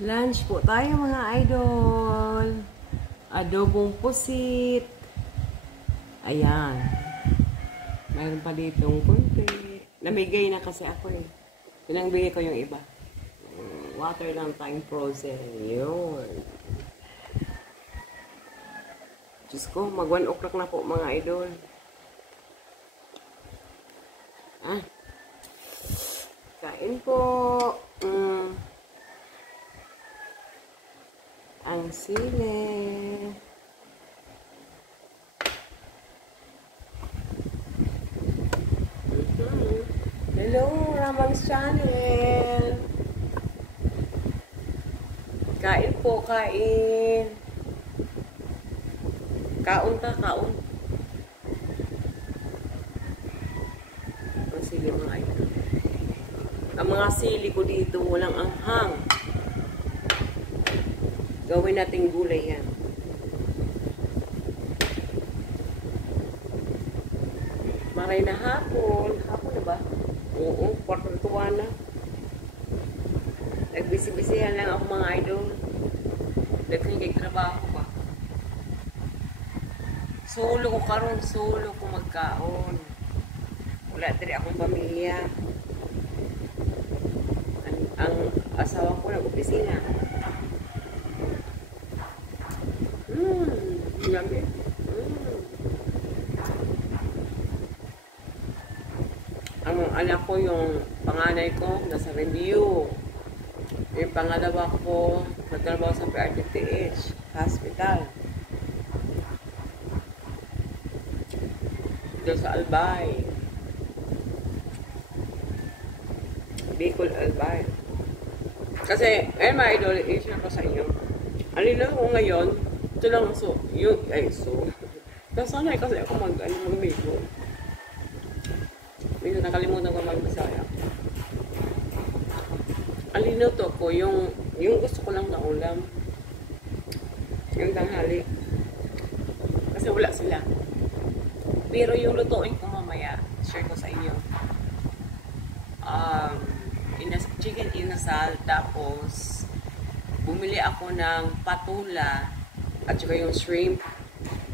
Lunch po tayo mga idol. Adobong pusit. Ayan. Mayroon pa ditong kunti. Namigay na kasi ako eh. Pinangbigay ko yung iba. Water lang tayong frozen. Yun. Diyos ko, mag 1 o'clock na po mga idol. Ah. Kain po. Ang sili. Hello, Ramang's Channel. Kain po, kain. Kaon ka, kaon. Ang sili mga idol. Ang mga sili ko dito, walang anghang. Gawin nating gulay yan. Maray na hapon. Hapon na ba? Oo, 4:01 na. Nagbisi-bisihan lang ako mga idol. Nagtrabaho pa. Solo ko karon, solo ko magkaon. Wala diri akong pamilya. Ang asawa ko nag-opisina. Yummy. Ang anak ko, yung panganay ko, nasa review. Yung pangalawa ko, nagtrabaho sa PRDTH Hospital. Dito sa Albay. Bicol Albay. Kasi, mga idol, i-share ko sa inyo. Alila ko ngayon, ito lang nasanay kasi ako mag-Bicol. Minsan nakalimutan ko mag-Bisaya. Alinaw to ko, yung gusto ko lang na ulam. Yung tanghali. Kasi wala sila. Pero yung lutuin ko mamaya, share ko sa inyo. Chicken inasal, tapos bumili ako ng patula at saka yung shrimp.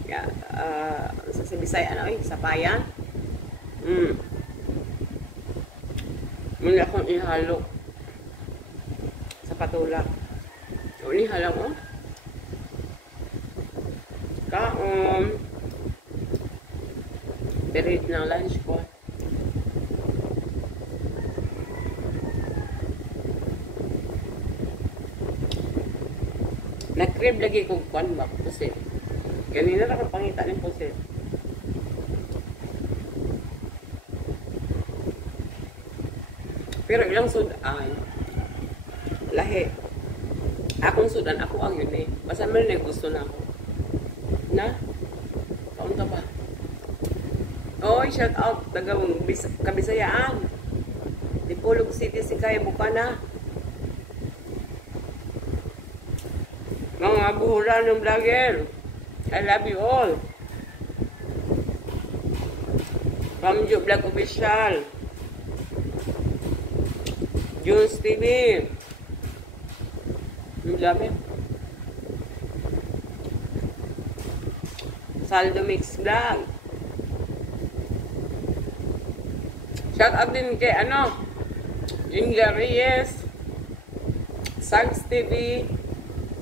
Yeah, sa Bisaya, sapayan. Muli akong ihalo sa patula. So, ihalo mo. Kaon. Dirit ng lunch ko. Nag-crib lagi kong kwan ba? Pusit. Ganina na akong pangita ng pusit. Pero ilang sudan, lahi. Akong sudan, ako ang yun eh. Basta man na gusto na ako. Na? Kaunta ba? Oy, shout out. Tagawang Kabisayaan. Dipolog City, Sikay, Bukana. Mga buhulan ng vlogger. I love you all. Pamjo Vlog Official. Junes TV. Ang dami. Saldo Mix Vlog. Shout out din kay Inga Reyes. Sags TV.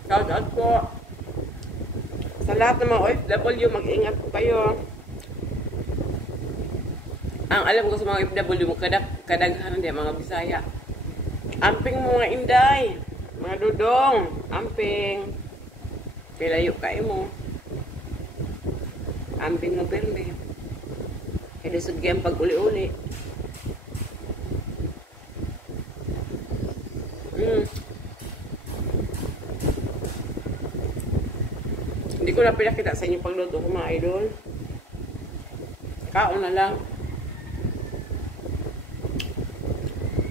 Shout out po. Sa lahat ng mga OFW, mag-ingat po kayo. Ang alam ko sa mga OFW, kadaghan din mga Bisaya. Amping mo mga inday, mga dudong, amping. Pilayo kayo mo. Amping mo perme. Kaya sud gyud pag-uli-uli. Hindi ko na pinakita sa inyo pagluto ko mga idol. Kaon na lang.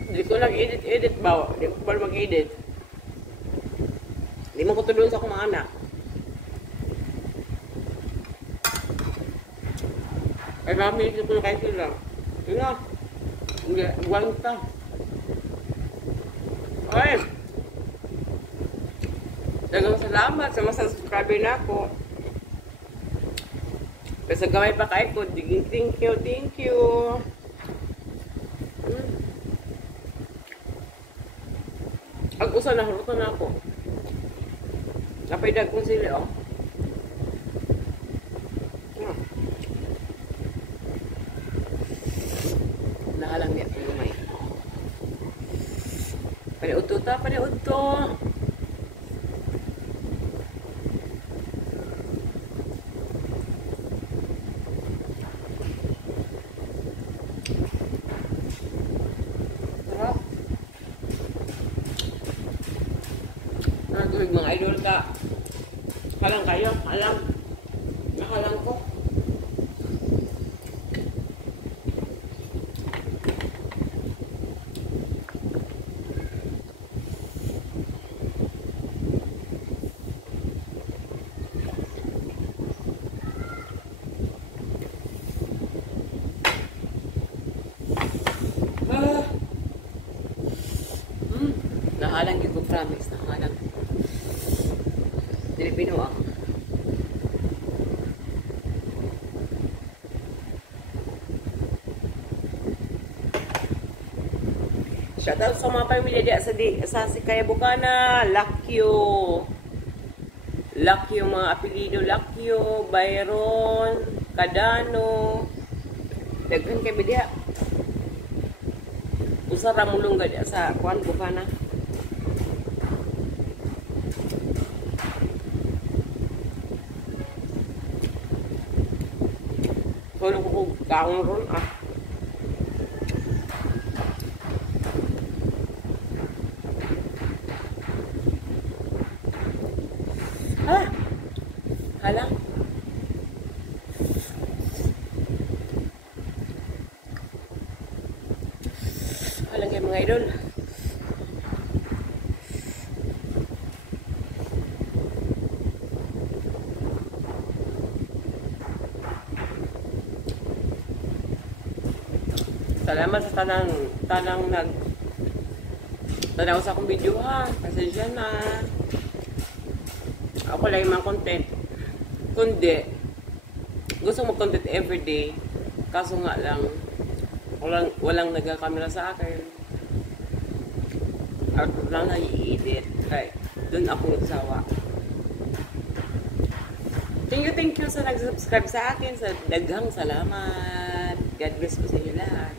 Hindi ko nag-edit ba? Hindi ko pa mag-edit. Hindi mo ko tulungan sa akong mga anak. Ay mami, hindi ko na kayo sila. Yun na. Hindi, buwan ka. Ay! salamat sa mga subscriber na ako. Kasi gamay pa kayo ko. Thank you, thank you. Ag-usa na, haluto na ako. Napaidag kong sili, oh. Nahalang niya ang lumay. Paniudto ta, paniudto. Sarap. Nagawig mga idol ka. Halang kayo, halang. Nakalang ko. Nahalang yung ko, promise. Nahalang. Pilipino ako. Shoutout sa mga pamilya diya sa Sikaya Bukana. Lakyo. Lakyo mga apelido. Lakyo, Byron, Cadano. Daghan kay diya. Usa ra mulong diya sa Kuan Bukana. Kung ko kaong ron ah. Ah! Hala. Hala kayo mga idol. Salamat sa tanang tanaw sa akong video ha. Pasensya na. Ako lang yung mga content. Kundi, gusto mo content everyday. Kaso nga lang, walang nagkakamera sa akin. At lang na i-edit. Kaya, dun ako nagsawa. Thank you sa nag-subscribe sa akin. Sa daghang salamat. God bless po sa inyo lahat.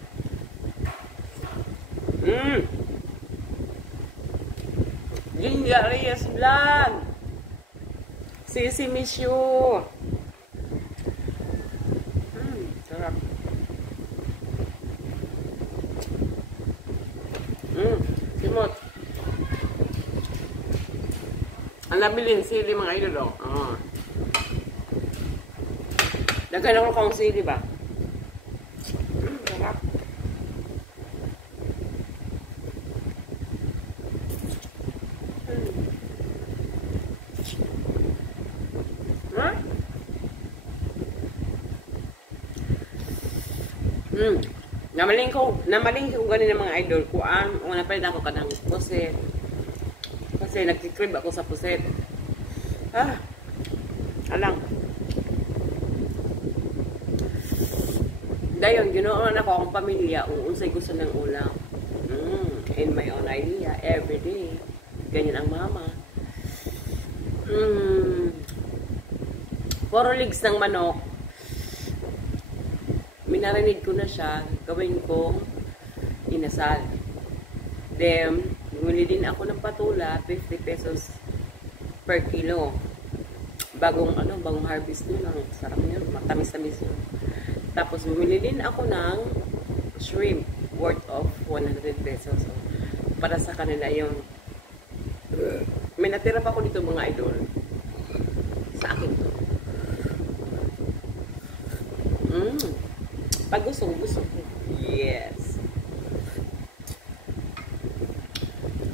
Ginger Reyes Vlog. Sisi miss you. Sarap. Simot. Ang nabilin sili mga idol. Dagan ako kang sili ba? Sarap. Namaling ko ganin ng mga idol ko una pa rin ako kanang puset kasi nagkikrib ako sa puset alang dayon ginoon ako akong pamilya unsay gusto ng ulam in my own idea everyday ganyan ang mama puro legs ng manok minarinig ko na siya, gawin kong inasal. Then, bumili din ako ng patula, 50 pesos per kilo. Bagong harvest nyo lang. Sarap nyo, matamis-tamis nyo. Tapos, bumili din ako ng shrimp worth of 100 pesos. So, para sa kanila yung may natira pa ako dito mga idol. Sa akin to. Pag gusto ko. Yes.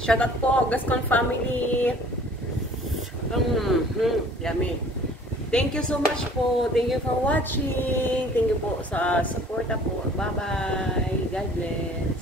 Shoutout po, Gascon family. Yummy. Thank you so much po. Thank you for watching. Thank you po sa support po. Bye-bye. God bless.